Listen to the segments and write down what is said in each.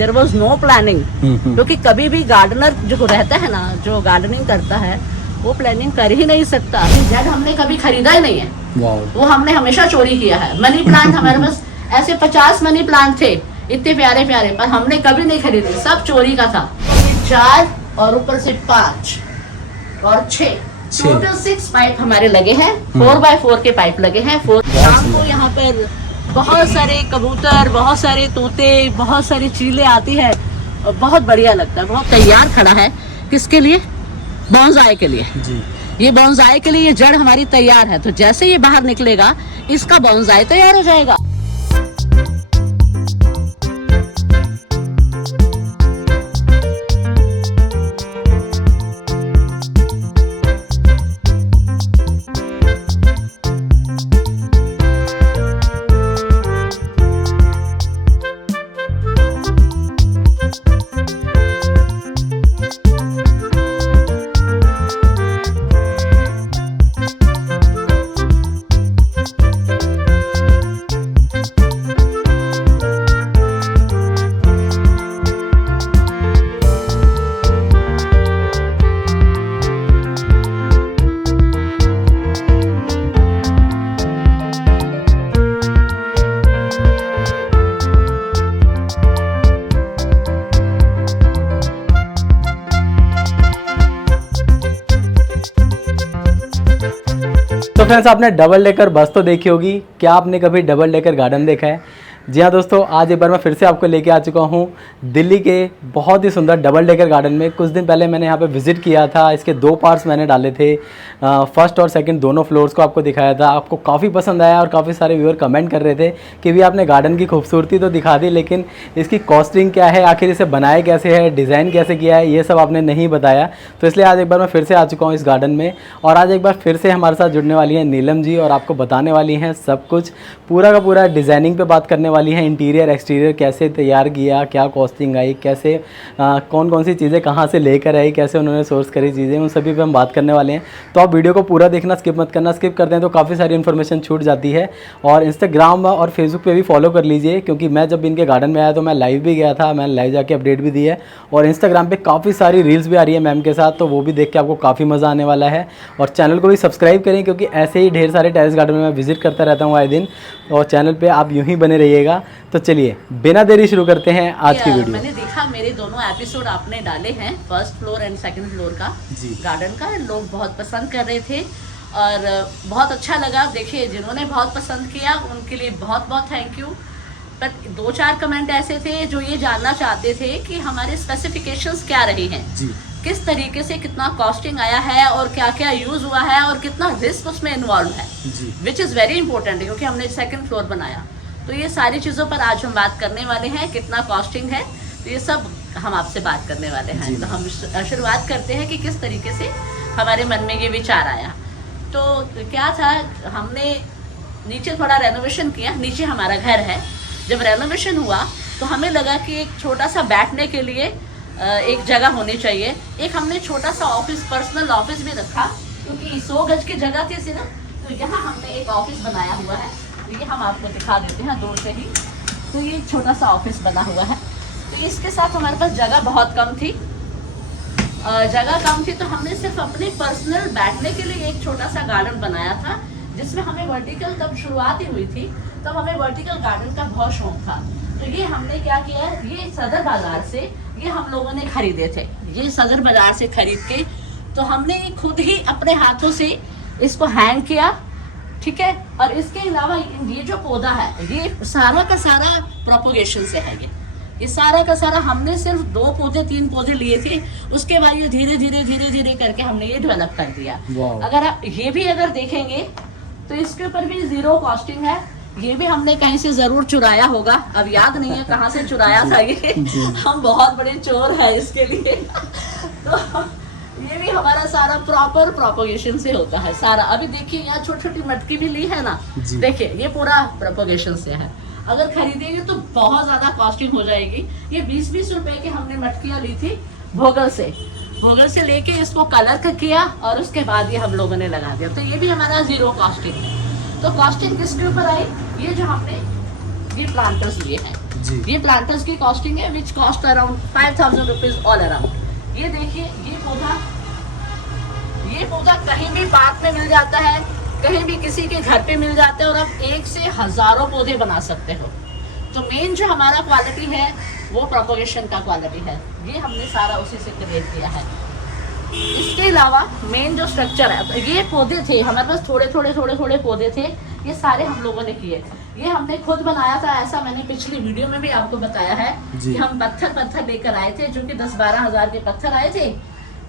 There was no planning, क्योंकि कभी भी गार्डनर जो रहता है ना, जो गार्डनिंग करता है वो प्लानिंग कर ही नहीं सकता। जेड हमने कभी खरीदा ही नहीं है, वो हमने हमेशा चोरी किया है। मनी प्लांट हमारे पास ऐसे 50 मनी प्लांट थे, इतने प्यारे प्यारे, पर हमने कभी नहीं खरीदे, सब चोरी का था। 4 और ऊपर से 5 और 6, टोटल 6 पाइप हमारे लगे हैं। 4x4 के पाइप लगे हैं। शाम को यहाँ पर बहुत सारे कबूतर, बहुत सारे तोते, बहुत सारी चीलें आती है और बहुत बढ़िया लगता है। बहुत तैयार खड़ा है, किसके लिए? बोनसाई के लिए जी। ये बोनसाई के लिए ये जड़ हमारी तैयार है, तो जैसे ये बाहर निकलेगा इसका बोनसाई तैयार हो जाएगा। तो फ्रेंड्स, आपने डबल डेकर बस तो देखी होगी। क्या आपने कभी डबल डेकर गार्डन देखा है? जी हाँ दोस्तों, आज एक बार मैं फिर से आपको लेके आ चुका हूँ दिल्ली के बहुत ही सुंदर डबल डेकर गार्डन में। कुछ दिन पहले मैंने यहाँ पे विजिट किया था। इसके 2 पार्ट्स मैंने डाले थे, फर्स्ट और सेकंड दोनों फ्लोर्स को आपको दिखाया था। आपको काफ़ी पसंद आया और काफ़ी सारे व्यूअर कमेंट कर रहे थे कि भी आपने गार्डन की खूबसूरती तो दिखा दी, लेकिन इसकी कॉस्टिंग क्या है, आखिर इसे बनाया कैसे है, डिज़ाइन कैसे किया है, ये सब आपने नहीं बताया। तो इसलिए आज एक बार मैं फिर से आ चुका हूँ इस गार्डन में, और आज एक बार फिर से हमारे साथ जुड़ने वाली हैं नीलम जी, और आपको बताने वाली हैं सब कुछ, पूरा का पूरा डिज़ाइनिंग पे बात करने वाली हैं। इंटीरियर एक्सटीरियर कैसे तैयार किया, क्या कॉस्टिंग आई, कैसे कौन कौन सी चीज़ें कहाँ से लेकर आई, कैसे उन्होंने सोर्स करी चीज़ें, उन सभी पे हम बात करने वाले हैं। तो आप वीडियो को पूरा देखना, स्किप मत करना। स्किप करते हैं तो काफ़ी सारी इन्फॉर्मेशन छूट जाती है। और इंस्टाग्राम और फेसबुक पे भी फॉलो कर लीजिए, क्योंकि मैं जब इनके गार्डन में आया तो मैं लाइव भी गया था, मैंने लाइव जाके अपडेट भी दी है। और इंस्टाग्राम पे काफ़ी सारी रील्स भी आ रही है मैम के साथ, तो वो भी देख के आपको काफ़ी मज़ा आने वाला है। और चैनल को भी सब्सक्राइब करें, क्योंकि ऐसे ही ढेर सारे टेरेस गार्डन में मैं विजिट करता रहता हूँ आए दिन, और चैनल पर आप यूँ ही बने रहिएगा। तो चलिए बिना देरी शुरू करते हैं आज की वीडियो। मैंने देखा मेरे दोनों एपिसोड आपने डाले हैं, first floor and second floor का गार्डन का, लोग बहुत पसंद कर रहे थे और बहुत अच्छा लगा। देखिए, जिन्होंने बहुत पसंद किया उनके लिए बहुत बहुत थैंक यू। पर 2-4 कमेंट ऐसे थे जो ये जानना चाहते थे कि हमारे स्पेसिफिकेशंस क्या रहे हैं, किस तरीके से कितना कॉस्टिंग आया है और क्या क्या यूज हुआ है और कितना रिस्क उसमें इन्वॉल्व है, विच इज़ वेरी इंपॉर्टेंट, क्योंकि हमने सेकंड फ्लोर बनाया। तो ये सारी चीज़ों पर आज हम बात करने वाले हैं, कितना कॉस्टिंग है, तो ये सब हम आपसे बात करने वाले हैं। तो हम शुरुआत करते हैं कि किस तरीके से हमारे मन में ये विचार आया। तो क्या था, हमने नीचे थोड़ा रेनोवेशन किया, नीचे हमारा घर है। जब रेनोवेशन हुआ तो हमें लगा कि एक छोटा सा बैठने के लिए एक जगह होनी चाहिए। एक हमने छोटा सा ऑफिस, पर्सनल ऑफिस भी रखा, क्योंकि 100 गज की जगह थी सिर्फ, तो यहाँ हमने एक ऑफिस बनाया हुआ है। ये हम आपको दिखा देते हैं दूर से ही। तो ये छोटा सा ऑफिस बना हुआ है। तो इसके साथ हमारे पास जगह बहुत कम थी, तो हमने सिर्फ अपने पर्सनल बैठने के लिए एक छोटा सा गार्डन बनाया था, जिसमें हमें वर्टिकल, तब शुरुआत ही हुई थी तब हमें वर्टिकल गार्डन का बहुत शौक था। तो ये हमने क्या किया, ये सदर बाजार से ये हम लोगों ने खरीदे थे। ये सदर बाजार से खरीद के तो हमने खुद ही अपने हाथों से इसको हैंग किया, ठीक है। और इसके अलावा ये जो पौधा है, ये सारा का सारा प्रोपोगेशन से है। ये सारा का सारा हमने सिर्फ 2 पौधे 3 पौधे लिए थे, उसके बाद ये धीरे धीरे करके हमने ये डेवलप कर दिया। अगर आप ये भी अगर देखेंगे तो इसके ऊपर भी 0 कॉस्टिंग है। ये भी हमने कहीं से जरूर चुराया होगा, अब याद नहीं है कहाँ से चुराया था ये। हम बहुत बड़े चोर हैं इसके लिए। तो ये भी हमारा सारा प्रॉपर प्रोपोगेशन से होता है सारा। अभी देखिए यहाँ छोटी छोटी मटकी भी ली है ना, देखिए ये पूरा प्रोपोगेशन से है। अगर खरीदेंगे तो बहुत ज्यादा कॉस्टिंग हो जाएगी। ये 20-20 रुपए की हमने मटकियाँ ली थी भोगल से लेके इसको कलर किया और उसके बाद ये हम लोगों ने लगा दिया। तो ये भी हमारा 0 कॉस्टिंग है। तो कॉस्टिंग किसके ऊपर आई, ये जो हमने ये प्लांटर्स लिए हैं, जी। ये प्लांटर्स की कॉस्टिंग है which cost around 5000 rupees all around. ये देखिए ये पौधा कहीं भी पार्क में मिल जाता है, कहीं भी किसी के घर पे मिल जाता है, और आप एक से हजारों पौधे बना सकते हो। तो मेन जो हमारा क्वालिटी है वो प्रोपोगेशन का क्वालिटी है, ये हमने सारा उसी से क्रिएट किया है। इसके अलावा मेन जो स्ट्रक्चर है, ये पौधे थे हमारे पास, थोड़े पौधे थे, ये सारे हम लोगों ने किए। ये हमने खुद बनाया था, ऐसा मैंने पिछली वीडियो में भी आपको बताया है कि हम पत्थर लेकर आए थे, जो कि 10-12 हजार के पत्थर आए थे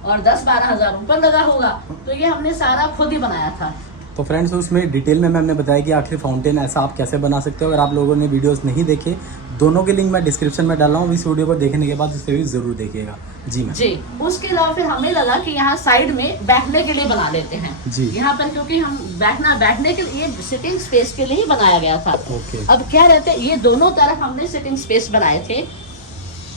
और 10-12 हजार ऊपर लगा होगा, तो ये हमने सारा खुद ही बनाया था। तो फ्रेंड्स, उसमें डिटेल में मैंने बताया कि आखिर फाउंटेन ऐसा आप कैसे बना सकते हो। अगर आप लोगों ने वीडियोस नहीं देखे, दोनों के लिंक मैं डिस्क्रिप्शन में डाल रहा हूँ, इस वीडियो को देखने के बाद इसे भी जरूर देखिएगा। जी मैम। जी, उसके अलावा फिर हमें लगा कि यहाँ साइड में बैठने के लिए बना लेते हैं जी। यहाँ पर, क्योंकि हम बैठने के लिए सिटिंग स्पेस के लिए ही बनाया गया था। ओके। अब क्या रहते, ये दोनों तरफ हमने सिटिंग स्पेस बनाए थे,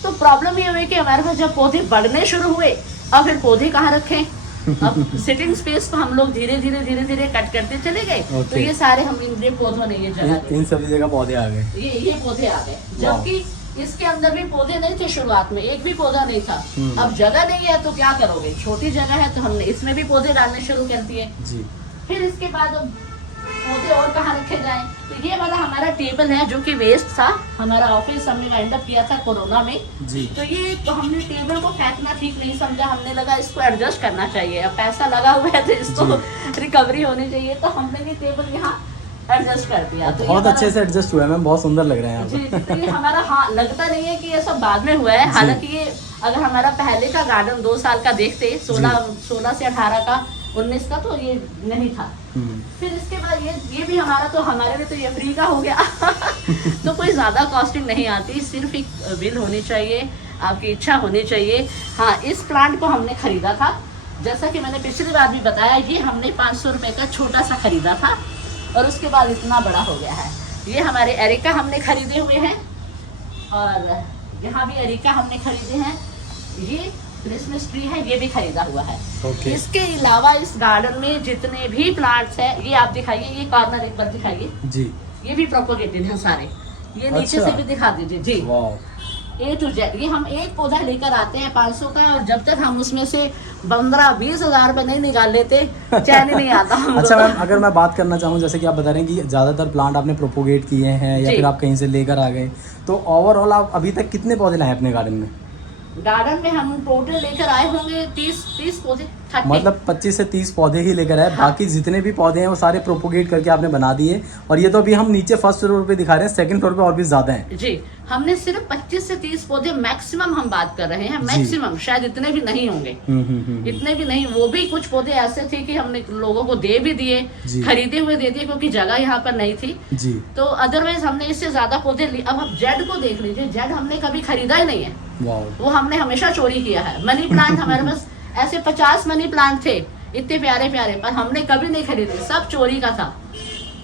तो प्रॉब्लम ये हुई कि हमारे पास जब पौधे बढ़ने शुरू हुए, अब फिर पौधे कहाँ रखें। अब सिटिंग स्पेस को हम लोग धीरे धीरे कट करते चले गए। तो ये सारे हम इन पौधों ने ये जगह इन सभी जगह पौधे आ गए, ये पौधे आ गए, जबकि इसके अंदर भी पौधे नहीं थे शुरुआत में, एक भी पौधा नहीं था। अब जगह नहीं है तो क्या करोगे, छोटी जगह है, तो हमने इसमें भी पौधे डालने शुरू कर दिए। जी। फिर इसके बाद अब पौधे और कहाँ रखे जाएं, तो ये वाला हमारा टेबल है जो कि वेस्ट था, हमारा ऑफिस हमने वाइंड अप किया था कोरोना में। जी। तो ये तो हमने टेबल को फेंकना ठीक नहीं समझा, हमने लगा इसको एडजस्ट करना चाहिए, अब पैसा लगा हुआ है तो इसको रिकवरी होनी चाहिए, तो हमने ये टेबल यहाँ एडजस्ट कर दिया। तो बहुत अच्छे से एडजस्ट हुआ है मैम, बहुत सुंदर लग रहे हैं जी, तो ये हमारा, हाँ, लगता नहीं है कि ये सब बाद में हुआ है, हालांकि ये अगर हमारा पहले का गार्डन 2 साल का देखते, 16 से 18 का, 19 का, तो ये नहीं था। फिर इसके बाद ये भी हमारा, तो हमारे लिए तो ये फ्री का हो गया तो कोई ज्यादा कॉस्टिंग नहीं आती, सिर्फ एक बिल होनी चाहिए, आपकी इच्छा होनी चाहिए। हाँ, इस प्लांट को हमने खरीदा था, जैसा कि मैंने पिछली बार भी बताया, ये हमने 500 रुपए का छोटा सा खरीदा था और उसके बाद इतना बड़ा हो गया है। ये हमारे एरिका हमने खरीदे हुए हैं, और यहाँ भी एरिका हमने खरीदे हैं। ये क्रिसमस ट्री है, ये भी खरीदा हुआ है। इसके अलावा इस गार्डन में जितने भी प्लांट्स हैं, ये आप दिखाइए, ये कॉर्नर एक बार दिखाइए जी, ये भी प्रोपोगेटेड हैं सारे, ये नीचे से भी दिखा दीजिए जी। A to Z, ये हम एक पौधा लेकर आते हैं 500 का, और जब तक हम उसमें से 15-20 हजार रुपए नहीं निकाल लेते, चैन नहीं आता हमको। अच्छा मैम, अगर मैं बात करना चाहूँ, जैसे कि आप बता रहे हैं कि ज़्यादातर प्लांट आपने प्रोपोगेट किए हैं या फिर आप कहीं से लेकर आ गए, तो ओवरऑल आप अभी तक कितने पौधे लाए अपने गार्डन में? गार्डन में हम टोटल लेकर आए होंगे 30 पौधे, 30। मतलब 25 से 30 पौधे ही लेकर आए। हाँ। बाकी जितने भी पौधे हैं वो सारे प्रोपोगेट करके आपने बना दिए, और ये तो अभी हम नीचे फर्स्ट फ्लोर पे दिखा रहे हैं, सेकंड फ्लोर पे और भी ज्यादा हैं। जी, हमने सिर्फ 25 से 30 पौधे मैक्सिमम हम बात कर रहे हैं, मैक्सिमम, शायद इतने भी नहीं होंगे, इतने भी नहीं, वो भी कुछ पौधे ऐसे थे कि हमने लोगों को दे भी दिए, खरीदे हुए दे दिए, क्योंकि जगह यहाँ पर नहीं थी जी। तो अदरवाइज हमने इससे ज्यादा पौधे लिए। अब आप जेड को देख लीजिए, जेड हमने कभी खरीदा ही नहीं है, वो हमने हमेशा चोरी किया है। मनी प्लांट हमारे पास ऐसे 50 मनी प्लांट थे, इतने प्यारे प्यारे, पर हमने कभी नहीं खरीदे, सब चोरी का था।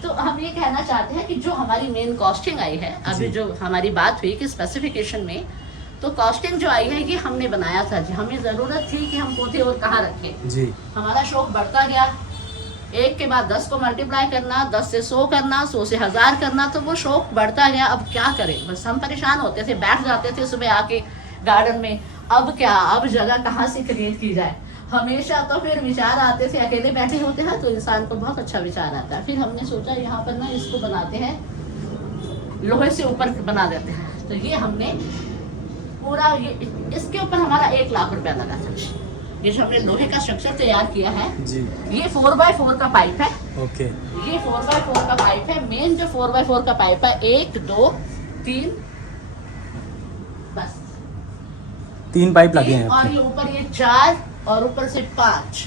तो हम ये कहना चाहते हैं कि जो हमारी मेन कॉस्टिंग आई है, अभी जो हमारी बात हुई कि स्पेसिफिकेशन में, तो कॉस्टिंग जो आई है ये हमने बनाया था जी, हमें जरूरत थी कि हम पौधे और कहाँ रखें जी। हमारा शौक बढ़ता गया, 1 के बाद 10 को मल्टीप्लाई करना, 10 से 100 करना, 100 से 1000 करना, तो वो शौक बढ़ता गया। अब क्या करें, बस हम परेशान होते थे, बैठ जाते थे सुबह आके गार्डन में, अब क्या, अब जगह कहाँ से क्रिएट की जाए। हमेशा तो फिर विचार आते थे, अकेले बैठे होते हैं तो इंसान को बहुत अच्छा विचार आता है। फिर हमने सोचा यहाँ पर ना इसको बनाते हैं, लोहे से ऊपर बना देते हैं। तो ये हमने पूरा, ये इसके ऊपर हमारा 1 लाख रुपया लगा था। ये जो हमने लोहे का स्ट्रक्चर तैयार किया है जी, ये 4x4 का पाइप है। ओके, ये 4x4 का पाइप है। मेन जो 4x4 का पाइप है, 1 2 3, बस 3 पाइप लगे हैं, और ये ऊपर ये 4, और ऊपर से 5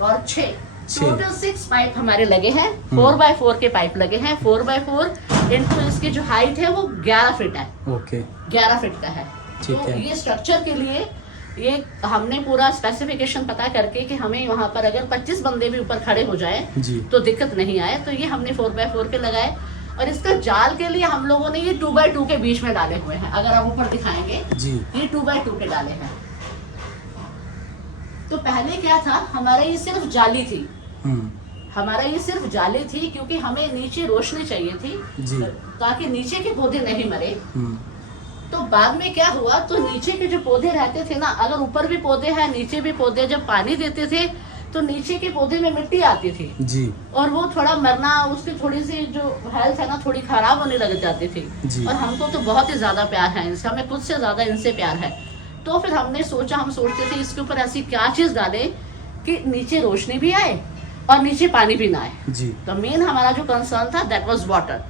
और 6, टोटल 6 पाइप हमारे लगे हैं। 4x4 के पाइप लगे हैं। 4x4 इंटू इसकी जो हाइट है वो 11 फीट है। ओके, 11 फीट का है। तो ये स्ट्रक्चर के लिए ये हमने पूरा स्पेसिफिकेशन पता करके कि हमें वहाँ पर अगर 25 बंदे भी ऊपर खड़े हो जाए तो दिक्कत नहीं आए, तो ये हमने 4x4 के लगाए। और इसका जाल के लिए हम लोगों ने ये 2x2 के बीच में डाले हुए हैं। अगर आप ऊपर दिखाएंगे जी, ये 2x2 के डाले हैं। तो पहले क्या था, हमारा ये सिर्फ जाली थी, हमारा ये सिर्फ जाली थी, क्योंकि हमें नीचे रोशनी चाहिए थी जी। ताकि नीचे के पौधे नहीं मरे। तो बाद में क्या हुआ, तो नीचे के जो पौधे रहते थे ना, अगर ऊपर भी पौधे हैं नीचे भी पौधे, जब पानी देते थे तो नीचे के पौधे में मिट्टी आती थी जी। और वो थोड़ा मरना, उसकी थोड़ी सी जो हेल्थ है ना थोड़ी खराब होने लग जाती थी जी। और हमको तो बहुत ही ज्यादा प्यार है इनसे, हमें खुद से ज्यादा इनसे प्यार है। तो फिर हमने सोचा, हम सोचते थे इसके ऊपर ऐसी क्या चीज डाले कि नीचे रोशनी भी आए और नीचे पानी भी ना आए जी। तो मेन हमारा जो कंसर्न था दैट वाज वाटर।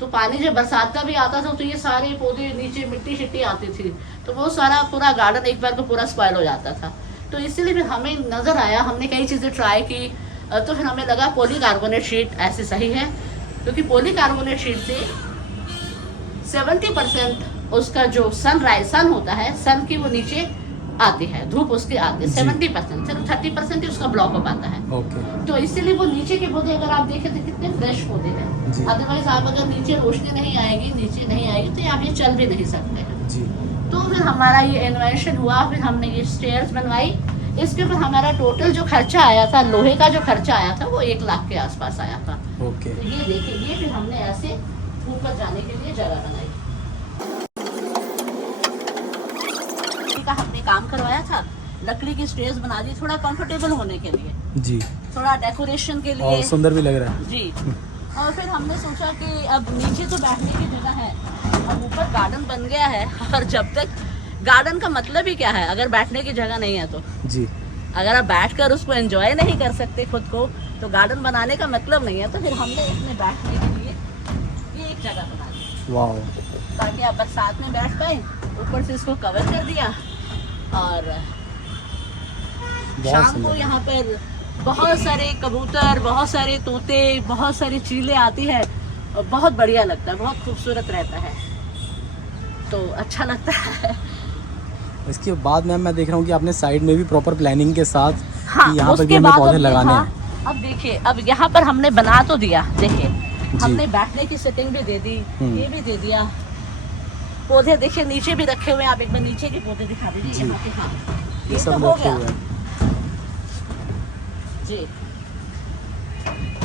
तो पानी जब बरसात का भी आता था तो ये सारे पौधे नीचे मिट्टी शिट्टी आती थी, तो वो सारा पूरा गार्डन एक बार को पूरा स्पॉइल हो जाता था। तो इसीलिए फिर हमें नज़र आया, हमने कई चीज़ें ट्राई की, तो फिर हमें लगा पॉलीकार्बोनेट शीट ऐसे सही है, क्योंकि पॉलीकार्बोनेट शीट से 70% उसका जो सन होता है, सन की वो नीचे आती है, धूप उसकी आती है 70%, सिर्फ 30% ही उसका ब्लॉक हो पाता है। ओके। तो इसीलिए वो नीचे के पौधे अगर आप देखें तो कितने फ्रेश पौधे हैं। अदरवाइज आप अगर नीचे रोशनी नहीं आएगी, नीचे नहीं आएगी तो आप ये चल भी नहीं सकते हैं जी। तो फिर हमारा ये इन्वेंशन हुआ, फिर हमने ये स्टेयर्स बनवाई। इसके ऊपर हमारा टोटल जो खर्चा आया था, लोहे का जो खर्चा आया था वो 1 लाख के आसपास आया था। ओके। तो ये देखिए, ये फिर हमने ऐसे ऊपर जाने के लिए जगह बनाई का हमने काम करवाया था, लकड़ी की स्टेयर्स बना दी थोड़ा कंफर्टेबल होने के लिए जी, थोड़ा डेकोरेशन के लिए, और सुंदर भी लग रहा है जी। और फिर हमने सोचा कि अब नीचे तो बैठने की जगह है, अब ऊपर गार्डन बन गया है, और जब तक गार्डन का मतलब ही क्या है अगर बैठने की जगह नहीं है तो जी। अगर आप बैठकर उसको एंजॉय नहीं कर सकते खुद को, तो गार्डन बनाने का मतलब नहीं है। तो फिर हमने इसमें बैठने के लिए ये एक जगह बना दी, वाह, ताकि आप बरसात में बैठ पाए। ऊपर से इसको कवर कर दिया और शाम को यहाँ पर बहुत सारे कबूतर, बहुत सारे तोते, बहुत सारी चीलें आती है और बहुत बढ़िया लगता है, बहुत खूबसूरत रहता है, तो अच्छा लगता है। इसके बाद मैम मैं देख रहा हूँ कि आपने साइड में भी प्रॉपर प्लानिंग के साथ हाँ, यहाँ पर भी हमें पौधे लगाने हैं। अब देखिए, अब यहाँ पर हमने बना तो दिया, देखिए हमने बैठने की सेटिंग भी दे दी, ये भी दे दिया, पौधे देखिए नीचे भी रखे हुए हैं। आप एक बार नीचे के पौधे दिखा दीजिए यहाँ के। हाँ, ये सब तो हो रखे गया हुए हैं जी।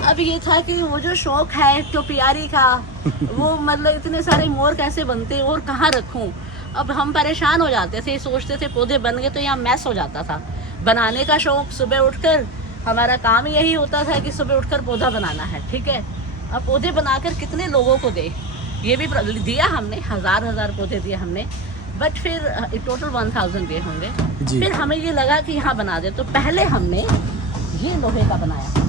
अब ये था कि वो जो शौक है टोपियारी का वो मतलब इतने सारे मोर कैसे बनते और कहाँ रखूं। अब हम परेशान हो जाते थे, सोचते थे पौधे बन गए तो यहाँ मैस हो जाता था। बनाने का शौक, सुबह उठकर हमारा काम यही होता था कि सुबह उठकर पौधा बनाना है, ठीक है। अब पौधे बनाकर कितने लोगों को दे, ये भी दिया हमने, हजार पौधे दिए हमने, बट फिर टोटल 1000 दिए होंगे। फिर हमें ये लगा कि यहाँ बना दे, तो पहले हमने ये लोहे का बनाया,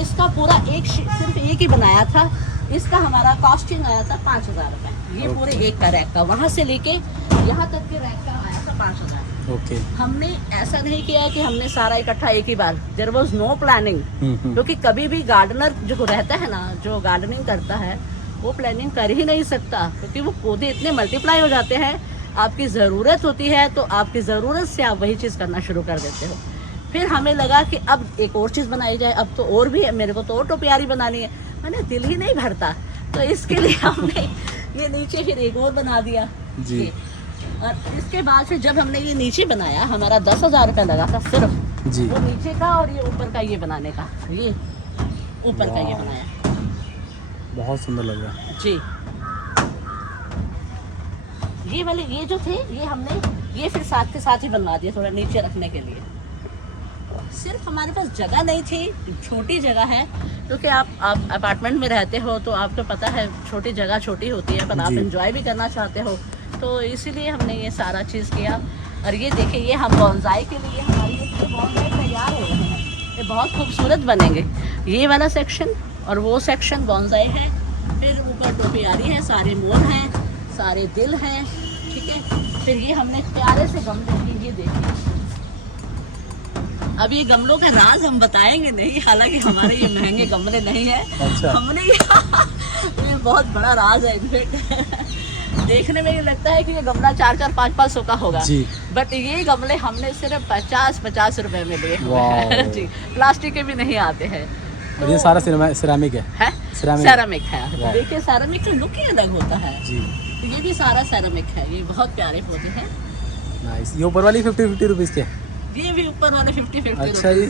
इसका पूरा सिर्फ एक ही बनाया था। इसका हमारा कॉस्टिंग आया था 5000 रुपए, ये पूरे एक का रैक का, वहां से लेके यहाँ तक के रैक का आया था 5000। ओके। हमने ऐसा नहीं किया कि हमने सारा इकट्ठा एक ही बार, देयर वाज नो प्लानिंग, क्योंकि कभी भी गार्डनर जो रहता है ना, जो गार्डनिंग करता है, वो प्लानिंग कर ही नहीं सकता, क्योंकि वो पौधे इतने मल्टीप्लाई हो जाते हैं। आपकी ज़रूरत होती है तो आपकी ज़रूरत से आप वही चीज़ करना शुरू कर देते हो। फिर हमें लगा कि अब एक और चीज़ बनाई जाए, अब तो और भी मेरे को तो और टोपियारी बनानी है, मैंने दिल ही नहीं भरता, तो इसके लिए हमने ये नीचे फिर एक और बना दिया जी। और इसके बाद फिर जब हमने ये नीचे बनाया, हमारा 10,000 रुपये लगा था सिर्फ जी। वो नीचे का और ये ऊपर का ये बनाने का, ये ऊपर का ये बनाया, बहुत सुंदर लग रहा है जी। ये वाले ये जो थे ये हमने ये फिर साथ के साथ ही बनवा दिए, थोड़ा नीचे रखने के लिए। सिर्फ हमारे पास जगह नहीं थी, छोटी जगह है, क्योंकि आप अपार्टमेंट में रहते हो तो आपको पता है छोटी जगह छोटी होती है, पर आप एंजॉय भी करना चाहते हो, तो इसीलिए हमने ये सारा चीज़ किया। और ये देखिए, ये हम बॉन्साई के लिए हमारे ये बॉन्साई तैयार हो रहे हैं, ये बहुत खूबसूरत बनेंगे। ये वाला सेक्शन और वो सेक्शन बॉन्साई है, फिर ऊपर टोपियारी है, सारे मोर हैं, सारे दिल हैं, ठीक है। फिर ये हमने प्यारे से गमले किए, ये देखिए। अब ये गमलों का राज हम बताएंगे नहीं, हालांकि हमारे ये महंगे गमले नहीं है। अच्छा। हमने ये बहुत बड़ा राज है, इनफैक्ट देखने में ये लगता है कि ये गमला 4-4, 5-500 का होगा, बट ये गमले हमने सिर्फ 50-50 रुपए में लिए हैं जी। प्लास्टिक के भी नहीं आते हैं, तो ये सारा सिरामिक है? सिरामिक है। देखिए सिरामिक का लुक ही अलग होता है जी। तो ये भी सारा सिरामिक है, ये बहुत प्यारे पौधे हैं। नाइस। ये ऊपर वाली 50-50 रुपीज़ के? ये भी ऊपर वाले 50-50 अच्छा जी।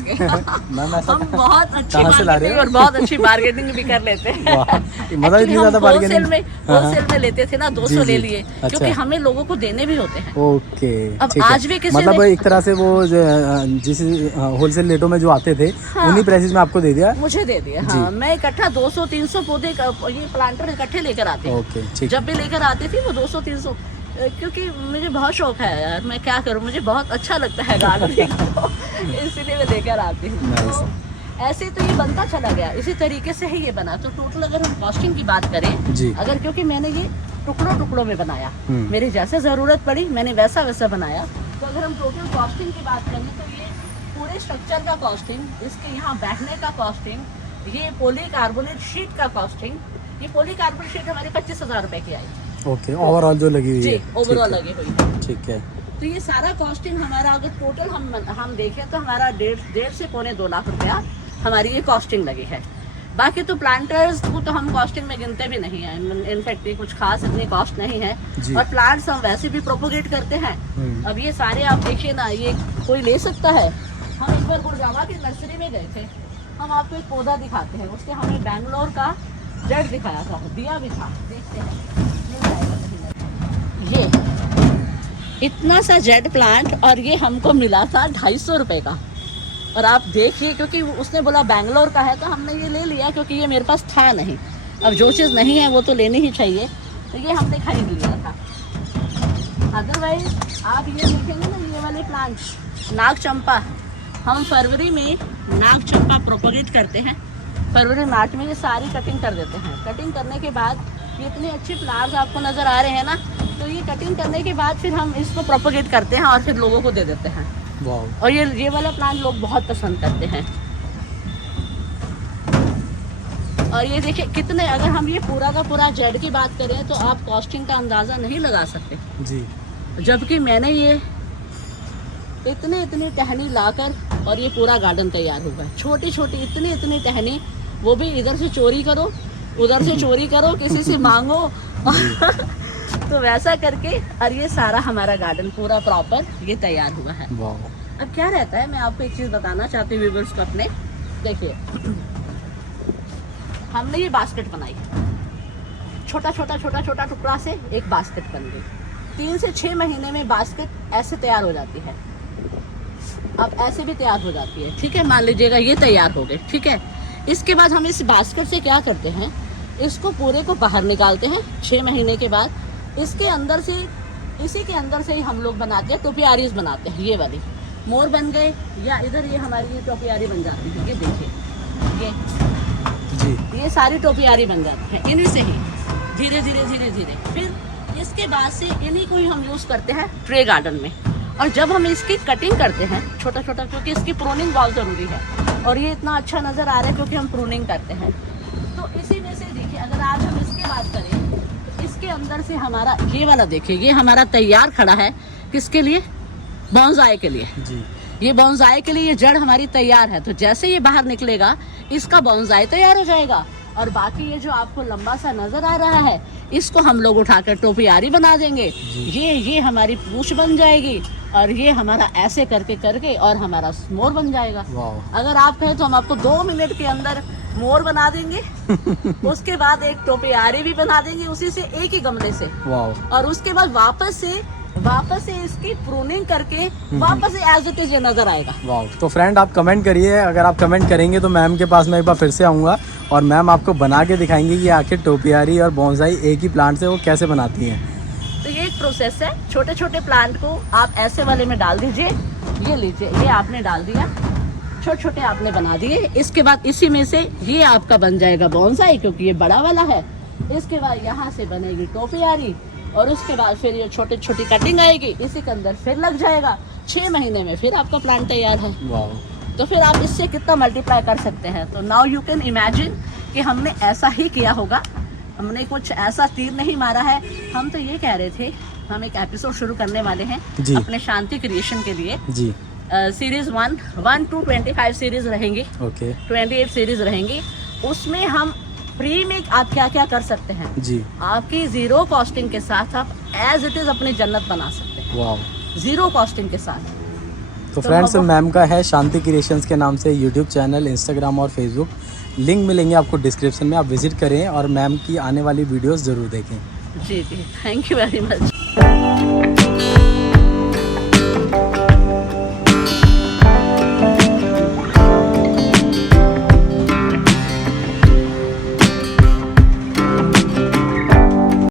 मैम ऐसा हम बहुत अच्छी कहाँ से ला रहे मार्केटिंग हो? और बहुत अच्छी बार्गेनिंग भी कर लेते हैं। वाह, मतलब Actually इतनी हम ज्यादा होलसेल bargaining? में हाँ, होलसेल में लेते थे ना, 200 जी, ले जी। लिए, अच्छा। क्योंकि हमें लोगों को देने भी होते हैं। ओके, अब ठीक है। आज भी किसी मतलब ने एक तरह से वो जिस होलसेल रेटों में जो आते थे हाँ। उन्हीं प्राइसेस में आपको दे दिया। मुझे दे दिया। जी। हाँ, मैं इकट्ठा 200-300 पौधे ये प्लांटर इकट्ठे लेकर आती हूँ। ओके, ठीक जब भी लेकर आती थी वो 200-300, क्योंकि मुझे बहुत शौक है यार, मैं क्या करूँ, मुझे बहुत अच्छा लगता है गार्डनिंग तो इसलिए मैं लेकर आती हूँ। Nice। तो ऐसे तो ये बनता चला गया, इसी तरीके से ही ये बना। तो टोटल अगर हम कॉस्टिंग की बात करें, जी। अगर क्योंकि मैंने ये टुकड़ों में बनाया, हम्म। मेरी जैसे ज़रूरत पड़ी मैंने वैसा बनाया। तो अगर हम टोटल कॉस्टिंग की बात करें तो ये पूरे स्ट्रक्चर का कॉस्टिंग, इसके यहाँ बैठने का कॉस्टिंग, ये पॉलीकार्बोनेट शीट का कॉस्टिंग, ये पॉलीकार्बोनेट शीट हमारे 25,000 रुपए की आई। ओके, ओवरऑल जो लगी हुई जी, है। ओवरऑल लगी हुई है। ठीक है। तो ये सारा कॉस्टिंग हमारा अगर टोटल हम देखें तो हमारा 1.5 से पौने 2 लाख रुपया हमारी ये कॉस्टिंग लगी है। बाकी तो प्लांटर्स को तो हम कॉस्टिंग में गिनते भी नहीं है, इनफैक्ट ये कुछ खास इतनी कॉस्ट नहीं है। जी। और प्लांट्स हम वैसे भी प्रोपोगेट करते हैं। अब ये सारे आप देखिए ना, ये कोई ले सकता है। हम एक बार गुड़गावा की नर्सरी में गए थे, हम आपको एक पौधा दिखाते हैं, उसके हमें बैंगलोर का जड़ दिखाया था, दिया भी था, देखते हैं मिल जाएगा कहीं ना कहीं। ये इतना सा जेड प्लांट और ये हमको मिला था 250 रुपए का। और आप देखिए, क्योंकि उसने बोला बैंगलोर का है तो हमने ये ले लिया, क्योंकि ये मेरे पास था नहीं। अब जो चीज़ नहीं है वो तो लेनी ही चाहिए, तो ये हमने खरीद लिया था। अदरवाइज आप ये देखेंगे ना, ये वाले प्लांट नाग चंपा, हम फरवरी में नाग चंपा प्रोपोगेट करते हैं। फरवरी मार्च में ये सारी कटिंग कर देते हैं। कटिंग करने के बाद ये इतने अच्छे फ्लावर्स आपको नज़र आ रहे हैं ना, तो ये कटिंग करने के बाद फिर हम इसको प्रोपोगेट करते हैं और फिर लोगों को दे देते हैं। वाह। और ये वाला प्लांट लोग बहुत पसंद करते हैं। और ये देखिए कितने, अगर हम ये पूरा का पूरा जेड की बात करें तो आप कॉस्टिंग का अंदाज़ा नहीं लगा सकते। जी। जबकि मैंने ये इतनी टहनी लाकर और ये पूरा गार्डन तैयार हुआ है। छोटी छोटी इतनी टहनी, वो भी इधर से चोरी करो, उधर से चोरी करो, किसी से मांगो तो वैसा करके, और ये सारा हमारा गार्डन पूरा प्रॉपर ये तैयार हुआ है। वाह। अब क्या रहता है, मैं आपको एक चीज़ बताना चाहती हूँ व्यूअर्स को अपने। देखिए हमने ये बास्केट बनाई, छोटा छोटा टुकड़ा से एक बास्केट बन गई। 3 से 6 महीने में बास्केट ऐसे तैयार हो जाती है। अब ऐसे भी तैयार हो जाती है, ठीक है, मान लीजिएगा ये तैयार हो गए, ठीक है। इसके बाद हम इस बास्केट से क्या करते हैं, इसको पूरे को बाहर निकालते हैं 6 महीने के बाद। इसके अंदर से, इसी के अंदर से ही हम लोग बनाते हैं टोपियारीज बनाते हैं। ये वाली मोर बन गए, या इधर ये हमारी ये टोपियारी बन जाती है। ये देखिए, ये सारी टोपियारी बन जाती है इन्हीं से ही, धीरे धीरे। फिर इसके बाद से इन्हीं को ही हम यूज़ करते हैं ट्रे गार्डन में। और जब हम इसकी कटिंग करते हैं छोटा, क्योंकि इसकी प्रूनिंग बहुत ज़रूरी है, और ये इतना अच्छा नज़र आ रहा है क्योंकि हम प्रूनिंग करते हैं। तो इसी में से देखिए, अगर आज हम इसकी बात करें तो इसके अंदर से हमारा ये वाला देखिए, ये हमारा तैयार खड़ा है। किसके लिए? बॉन्साई के लिए जी। ये बॉन्साई के लिए ये जड़ हमारी तैयार है। तो जैसे ये बाहर निकलेगा, इसका बॉन्साई तैयार हो जाएगा। और बाकी ये जो आपको लंबा सा नजर आ रहा है, इसको हम लोग उठाकर टोपियारी बना देंगे। ये हमारी पूंछ बन जाएगी, और ये हमारा ऐसे करके और हमारा मोर बन जाएगा। अगर आप कहें तो हम आपको 2 मिनट के अंदर मोर बना देंगे उसके बाद एक टोपियारी भी बना देंगे उसी से, एक ही गमले से। और उसके बाद वापस से इसकी प्रूनिंग करके वापस से एज इट इज ये नजर आएगा। वाह। तो फ्रेंड आप कमेंट करिए, अगर आप कमेंट करेंगे तो मैम के पास मैं एक बार फिर से आऊँगा और मैम आपको बना के दिखाएंगी कि आखिर टोपियारी और बॉन्साई एक ही प्लांट से वो कैसे बनाती हैं। तो ये एक प्रोसेस है। छोटे छोटे प्लांट को आप ऐसे वाले में डाल दीजिए, ये लीजिए, ये आपने डाल दिया, छोटे छोटे आपने बना दिए। इसके बाद इसी में से ये आपका बन जाएगा बॉन्साई, क्योंकि ये बड़ा वाला है। इसके बाद यहाँ से बनेगी टोपियारी, और उसके बाद फिर ये छोटी छोटी कटिंग आएगी, इसी के अंदर फिर लग जाएगा। 6 महीने में फिर आपका प्लांट तैयार है। तो फिर आप इससे कितना मल्टीप्लाई कर सकते हैं। तो नाउ यू कैन इमेजिन कि हमने ऐसा ही किया होगा, हमने कुछ ऐसा तीर नहीं मारा है। हम तो ये कह रहे थे, हम एक एपिसोड शुरू करने वाले हैं अपने शांति क्रिएशन के लिए जी। सीरीज 1 to 25 सीरीज रहेंगी, 28 सीरीज रहेंगी। उसमें हम फ्री में आप क्या क्या कर सकते हैं जी। आपकी 0 कॉस्टिंग के साथ आप एज इट इज अपनी जन्नत बना सकते हैं। 0 कॉस्टिंग के साथ। तो फ्रेंड्स मैम का है शांति क्रिएशंस के नाम से यूट्यूब चैनल, इंस्टाग्राम और फेसबुक, लिंक मिलेंगे आपको डिस्क्रिप्शन में, आप विजिट करें और मैम की आने वाली वीडियोस ज़रूर देखें। जी जी, थैंक यू वेरी मच।